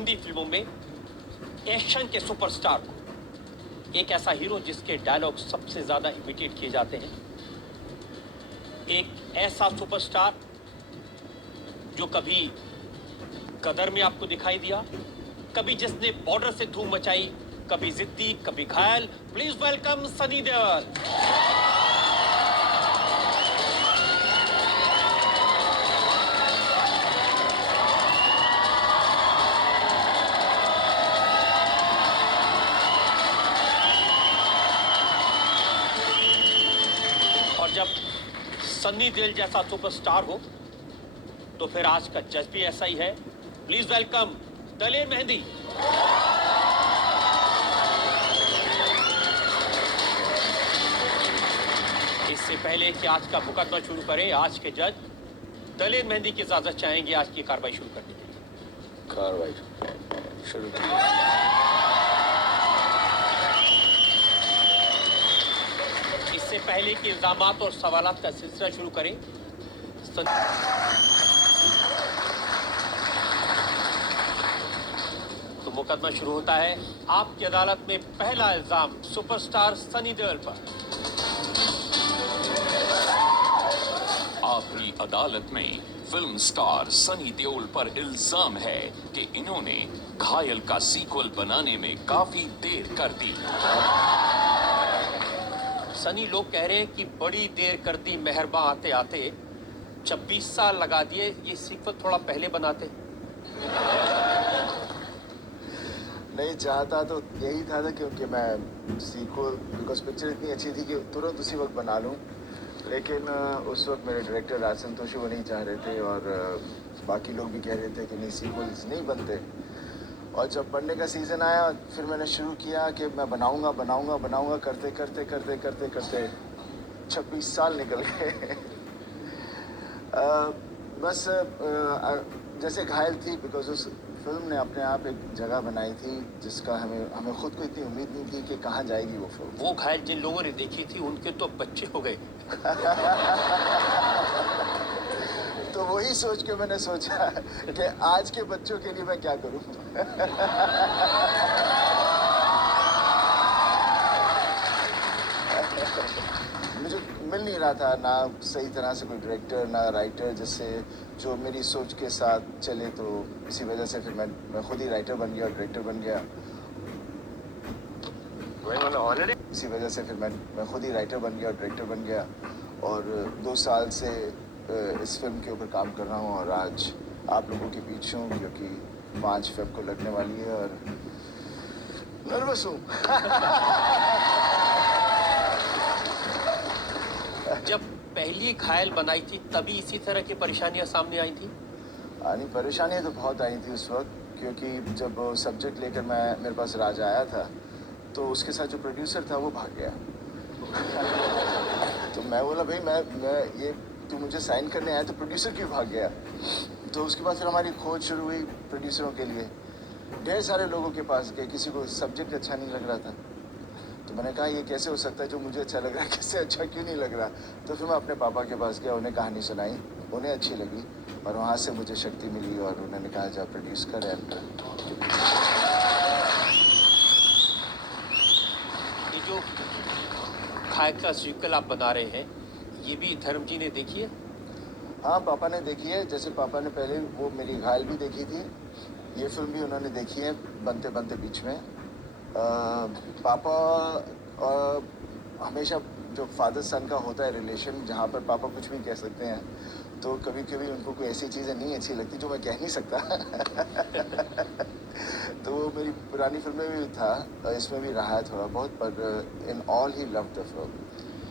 हिंदी फिल्मों में एक्शन के सुपरस्टार को, एक ऐसा हीरो जिसके डायलॉग सबसे ज्यादा इमिटेट किए जाते हैं, एक ऐसा सुपरस्टार जो कभी कदर में आपको दिखाई दिया, कभी जिसने बॉर्डर से धूम मचाई, कभी जिद्दी, कभी घायल। Please welcome Sunny Deol. और जब सनी देओल जैसा सुपरस्टार हो तो फिर आज का जज भी ऐसा ही है। Please welcome Daler Mehndi. इससे पहले कि आज का मुकदमा शुरू करें, आज के जज दलेर मेहंदी की इजाजत चाहेंगे आज की कार्रवाई शुरू करने के लिए। कार्रवाई शुरू की। इससे पहले कि इल्जामात और सवालात का सिलसिला शुरू करें, तो मुकदमा शुरू होता है। आपकी अदालत में पहला इल्जाम सुपरस्टार सनी देओल पर। आपकी अदालत में फिल्म स्टार सनी देओल पर इल्जाम है कि इन्होंने घायल का सीक्वल बनाने में काफी देर कर दी। सनी, लोग कह रहे हैं कि बड़ी देर कर दी, मेहरबा आते आते 26 साल लगा दिए, ये सीक्वल थोड़ा पहले बनाते। नहीं चाहता तो यही था क्योंकि मैं सीक्वल, बिकॉज पिक्चर इतनी अच्छी थी कि तुरंत उसी वक्त बना लूं, लेकिन उस वक्त मेरे डायरेक्टर राज संतोषी वो नहीं चाह रहे थे और बाकी लोग भी कह रहे थे कि नहीं सीक्वल्स नहीं बनते। और जब बनने का सीज़न आया फिर मैंने शुरू किया कि मैं बनाऊंगा करते करते करते करते करते 26 साल निकल गए। बस जैसे घायल थी, बिकॉज उस फिल्म ने अपने आप एक जगह बनाई थी जिसका हमें खुद को इतनी उम्मीद नहीं थी कि कहाँ जाएगी वो फिल्म। वो घायल जिन लोगों ने देखी थी उनके तो बच्चे हो गए। तो वही सोच के मैंने सोचा कि आज के बच्चों के लिए मैं क्या करूं। मुझे मिल नहीं रहा था ना सही तरह से कोई डायरेक्टर ना राइटर जिससे जो मेरी सोच के साथ चले, तो इसी वजह से फिर मैं खुद ही राइटर बन गया और डायरेक्टर बन गया। इसी वजह से फिर मैं खुद ही राइटर बन गया और डायरेक्टर बन गया और 2 साल से इस फिल्म के ऊपर काम कर रहा हूँ और आज आप लोगों के बीच हूँ जो कि 5 फ़रवरी को लगने वाली है और नर्वस हूँ। जब पहली घायल बनाई थी तभी इसी तरह की परेशानियां सामने आई थी? नहीं, परेशानियाँ तो बहुत आई थी उस वक्त, क्योंकि जब सब्जेक्ट लेकर मेरे पास राज आया था तो उसके साथ जो प्रोड्यूसर था वो भाग गया। तो मैं बोला भाई मैं ये तू मुझे साइन करने आया तो प्रोड्यूसर क्यों भाग गया? तो उसके बाद फिर हमारी खोज शुरू हुई प्रोड्यूसरों के लिए। ढेर सारे लोगों के पास गए, किसी को सब्जेक्ट अच्छा नहीं लग रहा था। तो मैंने कहा ये कैसे हो सकता है, जो मुझे अच्छा लग रहा है किससे अच्छा क्यों नहीं लग रहा? तो फिर मैं अपने पापा के पास गया, उन्हें कहानी सुनाई, उन्हें अच्छी लगी और वहाँ से मुझे शक्ति मिली और उन्होंने कहा जा प्रोड्यूस कर। ये जो घायल का सीक्वल आप बना रहे हैं, ये भी धर्म जी ने देखी है? हाँ, पापा ने देखी है। जैसे पापा ने पहले वो मेरी घायल भी देखी थी, ये फिल्म भी उन्होंने देखी है बनते बनते बीच में। पापा हमेशा जो फादर सन का होता है रिलेशन, जहाँ पर पापा कुछ भी कह सकते हैं, तो कभी कभी उनको कोई ऐसी चीज़ें नहीं अच्छी लगती जो मैं कह नहीं सकता। तो वो मेरी पुरानी फिल्म में भी था, इसमें भी रहा है थोड़ा बहुत, पर in all he love the film.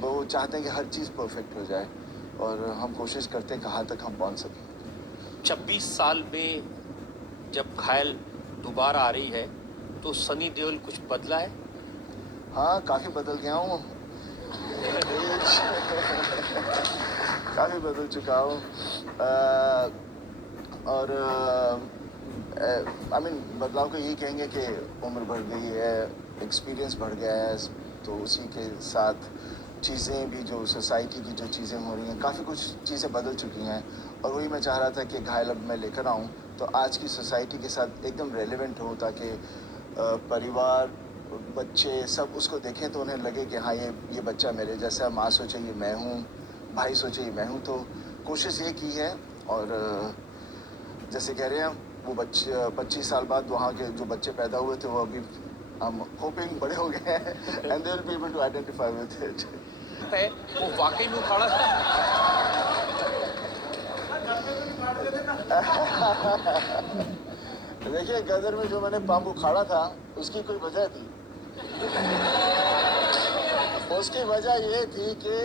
वो चाहते हैं कि हर चीज़ परफेक्ट हो जाए और हम कोशिश करते हैं कहाँ तक हम पहुँच सकें। 26 साल में जब घायल दोबारा आ रही है तो सनी देओल कुछ बदला है? हाँ, काफ़ी बदल गया हूँ। काफ़ी बदल चुका हूँ और आई मीन बदलाव को यही कहेंगे कि उम्र बढ़ गई है, एक्सपीरियंस बढ़ गया है, तो उसी के साथ चीज़ें भी, जो सोसाइटी की जो चीज़ें हो रही हैं, काफ़ी कुछ चीज़ें बदल चुकी हैं। और वही मैं चाह रहा था कि घायल अब मैं लेकर आऊँ तो आज की सोसाइटी के साथ एकदम रेलेवेंट हो, ताकि परिवार, बच्चे सब उसको देखें तो उन्हें लगे कि हाँ, ये बच्चा मेरे जैसा, माँ सोचे ये मैं हूँ, भाई सोचे ये मैं हूँ। तो कोशिश ये की है। और जैसे कह रहे हैं, वो बच्चे 25 साल बाद वहाँ के जो बच्चे पैदा हुए थे वो अभी हम होपिंग बड़े हो गए हैं and they will be able to identify with it. है वो वाकई में उखाड़ा था। देखिए, गदर में जो मैंने पाम्प उखाड़ा था उसकी कोई वजह थी। उसकी वजह ये थी कि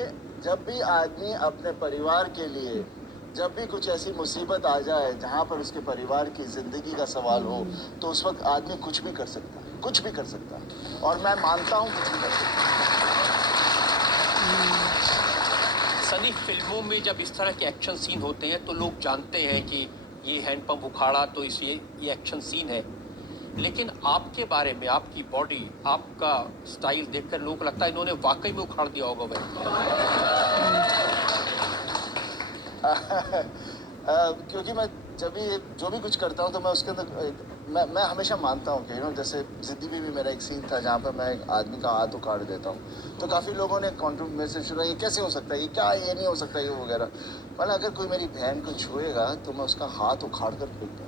जब भी आदमी अपने परिवार के लिए, जब भी कुछ ऐसी मुसीबत आ जाए जहाँ पर उसके परिवार की ज़िंदगी का सवाल हो, तो उस वक्त आदमी कुछ भी कर सकता है, कुछ भी कर सकता है। और मैं मानता हूँ कुछ भी कर सकता सनी, फिल्मों में जब इस तरह के एक्शन सीन होते हैं तो लोग जानते हैं कि ये हैंडपंप उखाड़ा तो इसलिए ये एक्शन सीन है। लेकिन आपके बारे में, आपकी बॉडी, आपका स्टाइल देखकर लोगों को लगता है इन्होंने वाकई में उखाड़ दिया होगा वह। क्योंकि मैं जब भी जो भी कुछ करता हूँ तो मैं उसके अंदर मैं हमेशा मानता हूँ कि जैसे जिद्दी में भी मेरा एक सीन था जहाँ पर मैं एक आदमी का हाथ उखाड़ देता हूँ। तो काफ़ी लोगों ने कॉन्ट्रीब्यूट में से शुरू, ये कैसे हो सकता है, ये क्या, ये नहीं हो सकता, ये वगैरह। मतलब अगर कोई मेरी बहन को छुएगा तो मैं उसका हाथ उखाड़ कर फेंक दूँ।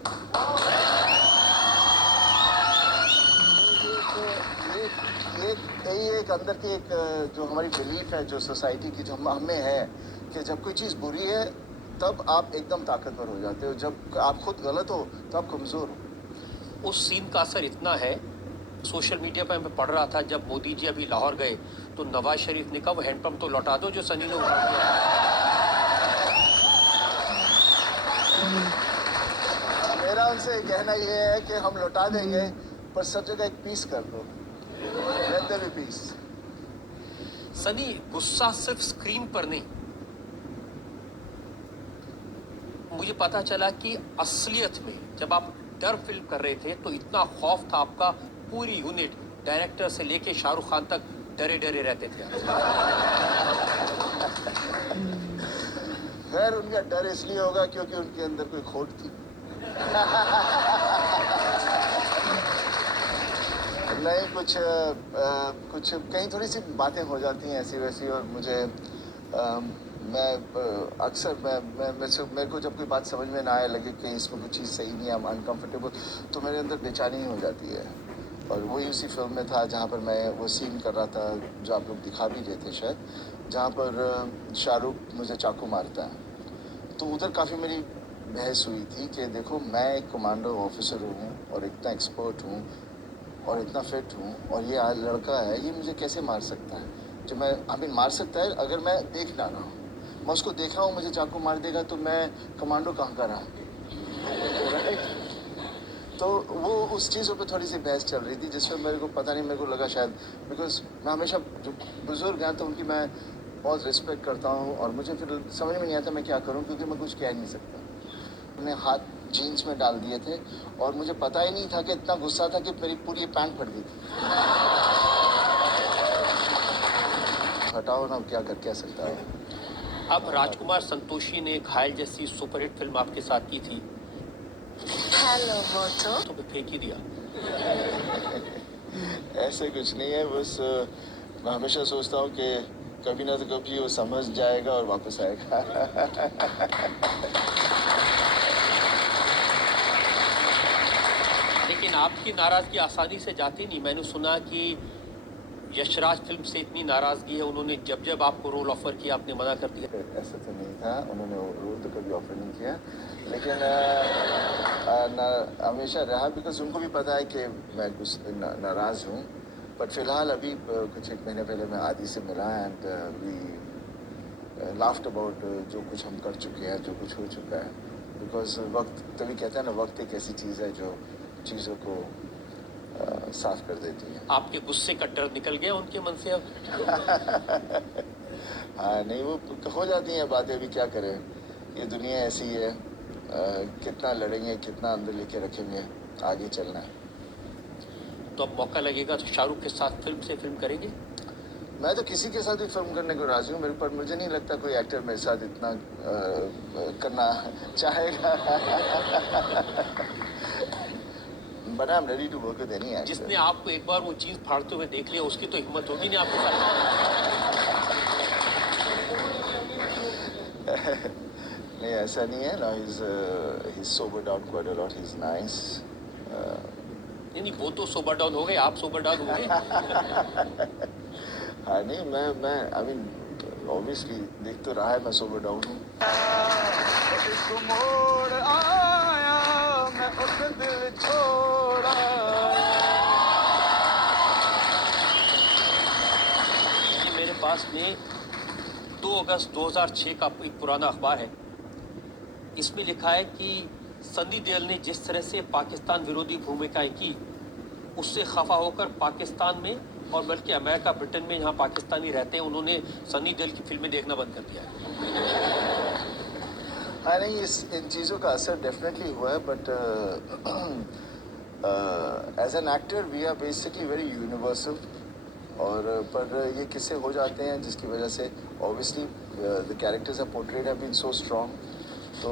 यही एक अंदर की एक जो हमारी बिलीफ है, जो सोसाइटी की, जो हमें है, कि जब कोई चीज़ बुरी है तब आप एकदम ताकतवर हो जाते हो, जब आप खुद गलत हो तो आप कमज़ोर हो। उस सीन का असर इतना है, सोशल मीडिया पर मैं पढ़ रहा था, जब मोदी जी अभी लाहौर गए तो नवाज शरीफ ने कहा वो हैंडपंप तो लौटा दो जो सनी ने उखाड़ दिया। मेरा उनसे कहना ये है कि हम लौटा देंगे, पर सब जगह एक पीस कर दो, let there be peace. Sunny, गुस्सा सिर्फ स्क्रीन पर नहीं, मुझे पता चला कि असलियत में जब आप डर फिल्म कर रहे थे तो इतना खौफ था आपका, पूरी यूनिट डायरेक्टर से लेके शाहरुख खान तक डरे डरे रहते थे। खैर, उनका डर इसलिए होगा क्योंकि उनके अंदर कोई खोट थी। नहीं, कुछ कहीं थोड़ी सी बातें हो जाती हैं ऐसी वैसी, और मुझे मैं अक्सर मेरे को जब कोई बात समझ में ना आए, लगे कि इसमें कुछ चीज़ सही नहीं है, अनकंफर्टेबल, तो मेरे अंदर बेचैनी हो जाती है। और वही उसी फिल्म में था जहाँ पर मैं वो सीन कर रहा था जो आप लोग दिखा भी रहे थे शायद, जहाँ पर शाहरुख मुझे चाकू मारता है। तो उधर काफ़ी मेरी बहस हुई थी कि देखो, मैं एक कमांडो ऑफिसर हूँ और इतना एक्सपर्ट हूँ और इतना फिट हूँ, और ये आज लड़का है, ये मुझे कैसे मार सकता है? जो मैं मार सकता है अगर मैं देख ना रहा हूँ। मैं उसको देख रहा हूँ, मुझे चाकू मार देगा तो मैं कमांडो कहाँ का रहा। तो वो उस चीज़ों पे थोड़ी सी बहस चल रही थी, जिसमें मेरे को पता नहीं, मेरे को लगा शायद, बिकॉज मैं हमेशा जो बुजुर्ग हैं तो उनकी मैं बहुत रिस्पेक्ट करता हूँ, और मुझे फिर समझ में नहीं आता मैं क्या करूँ, क्योंकि मैं कुछ कह नहीं सकता। मैंने हाथ जीन्स में डाल दिए थे और मुझे पता ही नहीं था कि इतना गुस्सा था कि मेरी पूरी पैंट फट गई थी। हटाओ ना, क्या सकता है। अब राजकुमार संतोषी ने घायल जैसी सुपरहिट फिल्म आपके साथ की थी, हेलो मोटो। तो फेंक ही दिया। ऐसे कुछ नहीं है, बस मैं हमेशा सोचता हूँ कि कभी ना तो कभी वो समझ जाएगा और वापस आएगा। लेकिन आपकी नाराजगी आसानी से जाती नहीं। मैंने सुना कि यशराज फिल्म से इतनी नाराजगी है, उन्होंने जब जब आपको रोल ऑफर किया आपने मना कर दिया। ऐसा तो नहीं था, उन्होंने रोल तो कभी ऑफर नहीं किया, लेकिन हमेशा रहा, बिकॉज उनको भी पता है कि मैं नाराज़ हूँ। बट फिलहाल अभी कुछ एक महीने पहले मैं आदि से मिला, एंड वी लाफ्ड अबाउट जो कुछ हम कर चुके हैं, जो कुछ हो चुका है। बिकॉज वक्त, तभी कहते हैं ना, वक्त एक ऐसी चीज़ है जो चीज़ों को साफ कर देती है। आपके गुस्से का डर निकल गया उनके मन से अब? हाँ, नहीं, वो हो जाती हैं बातें, भी क्या करें, ये दुनिया ऐसी है। कितना लड़ेंगे, कितना अंदर लेके रखेंगे, आगे चलना है। तो अब मौका लगेगा तो शाहरुख के साथ फिल्म से फिल्म करेंगे? मैं तो किसी के साथ भी फिल्म करने को राजी हूँ, मेरे पर मुझे नहीं लगता कोई एक्टर मेरे साथ इतना करना चाहेगा। But I am ready to work with any actor. जिसने आपको एक बार वो चीज फाड़ते हुए देख लिया, उसकी तो हिम्मत होगी नहीं आपके साथ। नहीं, ऐसा नहीं है ना, he is sobered down quite a lot, he's nice. नहीं नहीं, वो तो सोबर डाउन हो गए, आप सोबर डाउन हो गए। हाँ नहीं, मैं आई मीन ऑब्वियसली देख तो रहा है मैं सोबर डाउन हूँ। मोड़ आया मैं उस दिल छोड़ा। ये मेरे पास में 2 अगस्त 2006 का एक पुराना अखबार है। इसमें लिखा है कि सनी देओल ने जिस तरह से पाकिस्तान विरोधी भूमिकाएं की, उससे खफा होकर पाकिस्तान में और बल्कि अमेरिका, ब्रिटेन में जहां पाकिस्तानी रहते हैं, उन्होंने सनी देओल की फिल्में देखना बंद कर दिया है। हाँ नहीं, इन चीज़ों का असर डेफिनेटली हुआ है, but as an actor we are basically very universal. और पर ये किस्से हो जाते हैं जिसकी वजह से obviously the characters are portrayed have been so strong, तो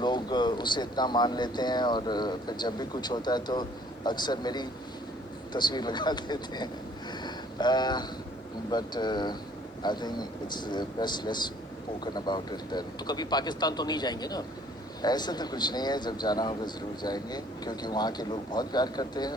लोग उसे इतना मान लेते हैं, और फिर जब भी कुछ होता है तो अक्सर मेरी तस्वीर लगा देते हैं। But I think it's best less spoken about it then. तो कभी पाकिस्तान तो नहीं जाएंगे ना? ऐसा तो कुछ नहीं है, जब जाना होगा ज़रूर जाएंगे, क्योंकि वहाँ के लोग बहुत प्यार करते हैं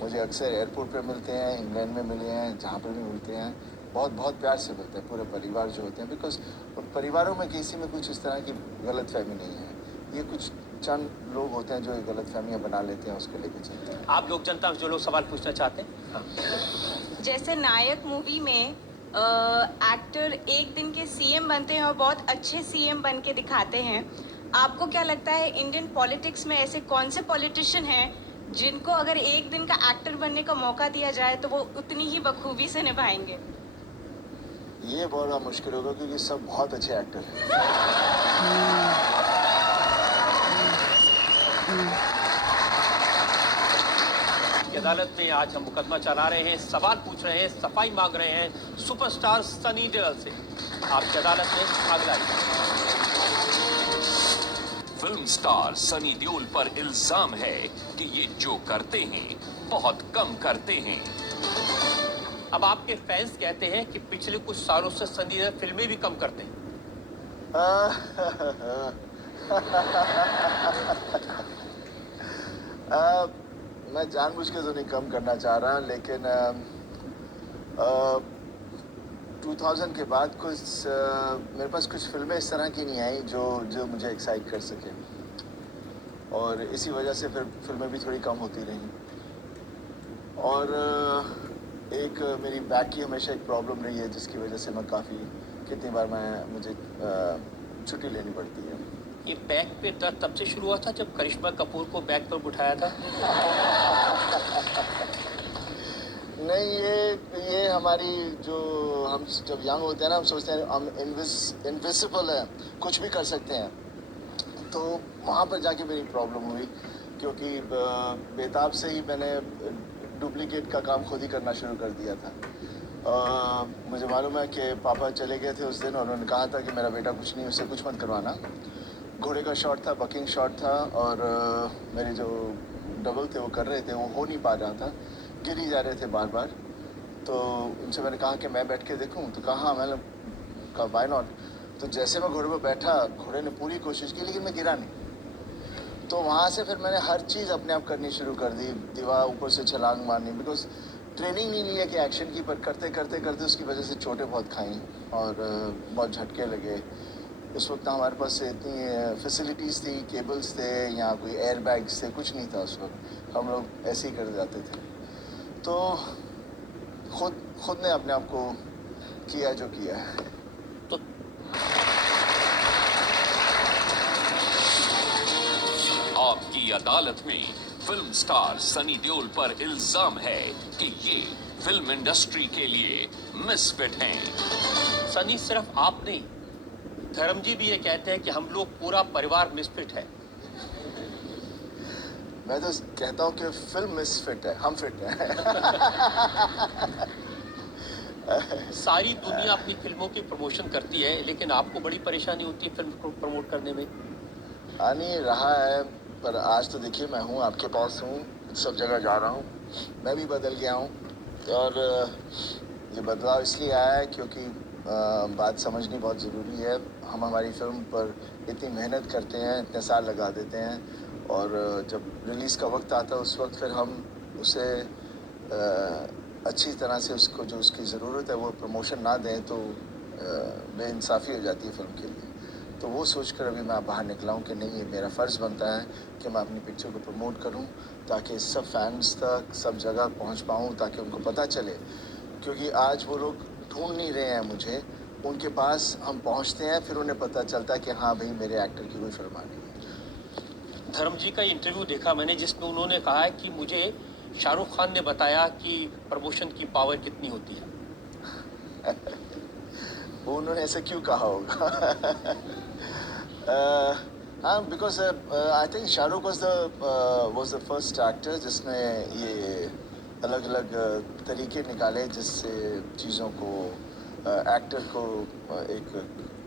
मुझे। अक्सर एयरपोर्ट पे मिलते हैं, इंग्लैंड में मिले हैं, जहाँ पर भी मिलते हैं बहुत बहुत प्यार से मिलते हैं, पूरे परिवार जो होते हैं, बिकॉज उन परिवारों में किसी में कुछ इस तरह की गलतफहमी नहीं है। ये कुछ चंद लोग होते हैं जो गलतफहमियाँ बना लेते हैं, उसको लेके चलते हैं। आप लोग जनता जो लोग सवाल पूछना चाहते हैं। हाँ। जैसे नायक मूवी में एक्टर एक दिन के सीएम बनते हैं और बहुत अच्छे सीएम बन के दिखाते हैं। आपको क्या लगता है इंडियन पॉलिटिक्स में ऐसे कौन से पॉलिटिशियन हैं जिनको अगर एक दिन का एक्टर बनने का मौका दिया जाए तो वो उतनी ही बखूबी से निभाएंगे? ये बहुत मुश्किल होगा, क्योंकि सब बहुत अच्छे एक्टर हैं। की अदालत में आज हम मुकदमा चला रहे हैं, सवाल पूछ रहे हैं, सफाई मांग रहे हैं सुपरस्टार सनी देओल से। आपकी अदालत में अगला फिल्म स्टार सनी देओल पर इल्जाम है कि ये जो करते हैं बहुत कम करते हैं। अब आपके फैंस कहते हैं कि पिछले कुछ सालों से सनी देओल फिल्में भी कम करते हैं। मैं जानबूझ के तो नहीं कम करना चाह रहा, लेकिन 2000 के बाद कुछ मेरे पास कुछ फिल्में इस तरह की नहीं आई जो मुझे एक्साइट कर सके, और इसी वजह से फिर फिल्में भी थोड़ी कम होती रही। और एक मेरी बैक की हमेशा एक प्रॉब्लम रही है, जिसकी वजह से मैं कितनी बार मुझे छुट्टी लेनी पड़ती है। ये बैक पे दर्द तब से शुरू हुआ था जब करिश्मा कपूर को बैक पर उठाया था? नहीं, ये हमारी जो हम जब यंग होते हैं ना, हम सोचते हैं हम इनविजिबल है, कुछ भी कर सकते हैं। तो वहाँ पर जाके मेरी प्रॉब्लम हुई, क्योंकि बेताब से ही मैंने डुप्लीकेट का काम खुद ही करना शुरू कर दिया था। मुझे मालूम है कि पापा चले गए थे उस दिन, और उन्होंने कहा था कि मेरा बेटा कुछ नहीं, उससे कुछ मत करवाना। घोड़े का शॉट था, बकिंग शॉट था, और मेरे जो डबल थे वो कर रहे थे, वो हो नहीं पा रहा था, गिर ही जा रहे थे बार बार। तो उनसे मैंने कहा कि मैं बैठ के देखूं, तो कहा मैंने कहा वाई नॉट। तो जैसे मैं घोड़े पर बैठा, घोड़े ने पूरी कोशिश की, लेकिन मैं गिरा नहीं। तो वहाँ से फिर मैंने हर चीज़ अपने आप करनी शुरू कर दी, दीवार ऊपर से छलांग मारनी, बिकॉज ट्रेनिंग नहीं ली है कि एक्शन की, पर करते करते करते उसकी वजह से चोटें बहुत खाई और बहुत झटके लगे। उस वक्त हमारे पास इतनी फैसिलिटीज़ थी, केबल्स थे, यहाँ कोई एयर बैग्स थे, कुछ नहीं था उस वक्त। हम लोग ऐसे ही कर जाते थे। तो खुद ने अपने आप को किया जो किया है। तो आपकी अदालत में फिल्म स्टार सनी देओल पर इल्जाम है कि ये फिल्म इंडस्ट्री के लिए मिसफिट हैं। सनी, सिर्फ आप नहीं, धर्म जी भी ये कहते हैं कि हम लोग पूरा परिवार मिसफिट है। मैं तो कहता हूँ कि फिल्म मिसफिट है, हम फिट हैं। सारी दुनिया अपनी फिल्मों की प्रमोशन करती है, लेकिन आपको बड़ी परेशानी होती है फिल्म को प्रमोट करने में। आनी रहा है, पर आज तो देखिए मैं हूँ, आपके पास हूँ, सब जगह जा रहा हूँ, मैं भी बदल गया हूँ। और ये बदलाव इसलिए आया है क्योंकि बात समझनी बहुत ज़रूरी है। हम हमारी फिल्म पर इतनी मेहनत करते हैं, इतने साल लगा देते हैं, और जब रिलीज़ का वक्त आता है उस वक्त फिर हम उसे अच्छी तरह से उसको जो उसकी ज़रूरत है वो प्रमोशन ना दें तो बेइंसाफ़ी हो जाती है फिल्म के लिए। तो वो सोचकर अभी मैं बाहर निकला हूँ कि नहीं, ये मेरा फ़र्ज़ बनता है कि मैं अपनी पिक्चर को प्रमोट करूँ, ताकि सब फैंस तक सब जगह पहुँच पाऊँ, ताकि उनको पता चले। क्योंकि आज वो लोग ढूंढ नहीं रहे हैं मुझे, उनके पास हम पहुँचते हैं, फिर उन्हें पता चलता है कि हाँ भाई मेरे एक्टर की कोई फरमा नहीं है। धर्म जी का इंटरव्यू देखा मैंने, जिसमें उन्होंने कहा है कि मुझे शाहरुख खान ने बताया कि प्रमोशन की पावर कितनी होती है। वो उन्होंने ऐसा क्यों कहा होगा? हाँ, because I think Shahrukh was the first actor जिसने ये अलग अलग तरीके निकाले जिससे चीज़ों को एक्टर को एक